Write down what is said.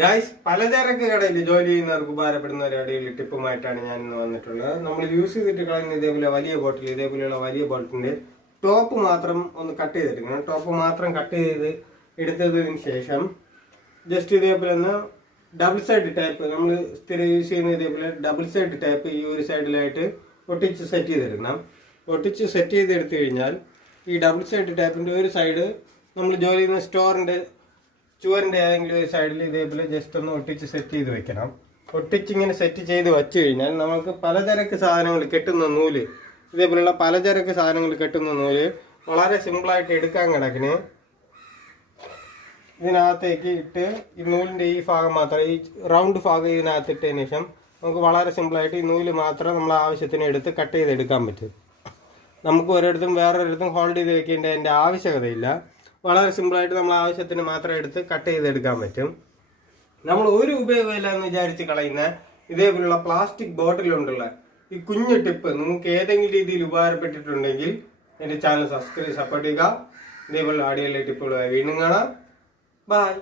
Guys, പലചരക്ക് കടയിൽ ജോലി ചെയ്യുന്നവർക്ക് ഉപകാരപ്പെടുന്ന ഒരു അടിയിൽ ടിപ്പുമായിട്ടാണ് ഞാൻ ഇന്ന് വന്നിട്ടുള്ളത്. നമ്മൾ യൂസ് ചെയ്തിട്ട് കളയുന്ന ഇതേപോലെ വലിയ ബോട്ടിൽ, ഇതേപോലെയുള്ള വലിയ ബോട്ടിലിന്റെ ടോപ്പ് മാത്രം ഒന്ന് കട്ട് ചെയ്തെടുക്കണം. ടോപ്പ് മാത്രം കട്ട് ചെയ്ത് എടുത്തതിന് ശേഷം ജസ്റ്റ് ഇതേപോലെ ഒന്ന് ഡബിൾ സൈഡ് ടൈപ്പ്, നമ്മൾ സ്ഥിരം യൂസ് ചെയ്യുന്ന ഇതേപോലെ ഡബിൾ സൈഡ് ടൈപ്പ് ഈ ഒരു സൈഡിലായിട്ട് ഒട്ടിച്ച് സെറ്റ് ചെയ്തെടുക്കണം. ഒട്ടിച്ച് സെറ്റ് ചെയ്തെടുത്തു കഴിഞ്ഞാൽ ഈ ഡബിൾ സൈഡ് ടൈപ്പിന്റെ ഒരു സൈഡ് നമ്മൾ ജോലി ചെയ്യുന്ന സ്റ്റോറിന്റെ ചുവരിന്റെ ഏതെങ്കിലും ഒരു സൈഡിൽ ഇതേപോലെ ജസ്റ്റ് ഒന്ന് ഒട്ടിച്ച് സെറ്റ് ചെയ്ത് വെക്കണം. ഒട്ടിച്ചിങ്ങനെ സെറ്റ് ചെയ്ത് വെച്ച് കഴിഞ്ഞാൽ നമുക്ക് പലചരക്ക് സാധനങ്ങൾ കെട്ടുന്ന നൂല്, ഇതേപോലെയുള്ള പലചരക്ക് സാധനങ്ങൾ കെട്ടുന്ന നൂല് വളരെ സിമ്പിളായിട്ട് എടുക്കാൻ കിടക്കിന് ഇതിനകത്തേക്ക് ഇട്ട് ഈ നൂലിന്റെ ഈ ഭാഗം മാത്രം, ഈ റൗണ്ട് ഭാഗം ഇതിനകത്ത് ഇട്ടതിന് ശേഷം നമുക്ക് വളരെ സിമ്പിളായിട്ട് ഈ നൂല് മാത്രം നമ്മൾ ആവശ്യത്തിന് എടുത്ത് കട്ട് ചെയ്തെടുക്കാൻ പറ്റും. നമുക്ക് ഒരിടത്തും വേറൊരിടത്തും ഹോൾഡ് ചെയ്ത് വെക്കേണ്ടതിൻ്റെ ആവശ്യകതയില്ല. വളരെ സിമ്പിളായിട്ട് നമ്മൾ ആവശ്യത്തിന് മാത്രം എടുത്ത് കട്ട് ചെയ്തെടുക്കാൻ പറ്റും. നമ്മൾ ഒരു ഉപയോഗമില്ല എന്ന് വിചാരിച്ച് കളയുന്ന ഇതേപോലുള്ള പ്ലാസ്റ്റിക് ബോട്ടിലുണ്ടുള്ള ഈ കുഞ്ഞു ടിപ്പ് നിങ്ങൾക്ക് ഏതെങ്കിലും രീതിയിൽ ഉപകാരപ്പെട്ടിട്ടുണ്ടെങ്കിൽ എൻ്റെ ചാനൽ സബ്സ്ക്രൈബ് സപ്പോർട്ട് ചെയ്യുക. ഇതേപോലുള്ള ആഡിയോ ടിപ്പുകളായി വീണ്ടും കാണാം. ബൈ.